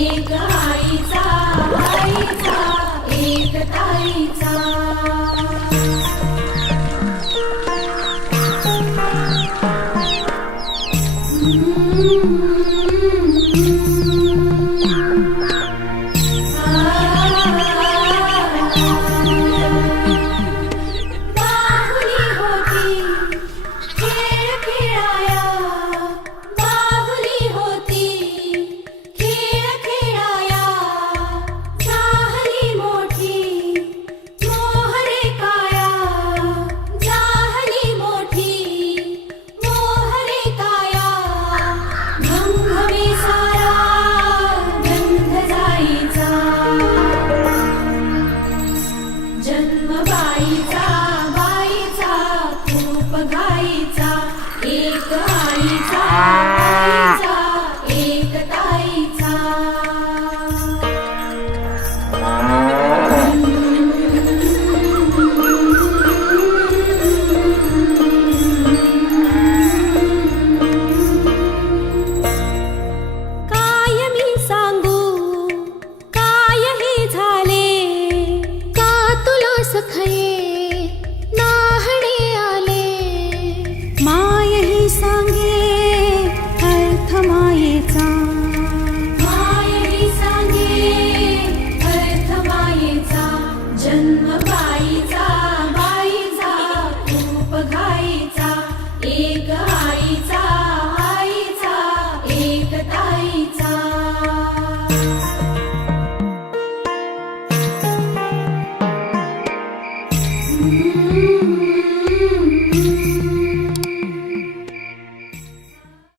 एक आईचा आईचा एक ताईचा. बाहुली आईचा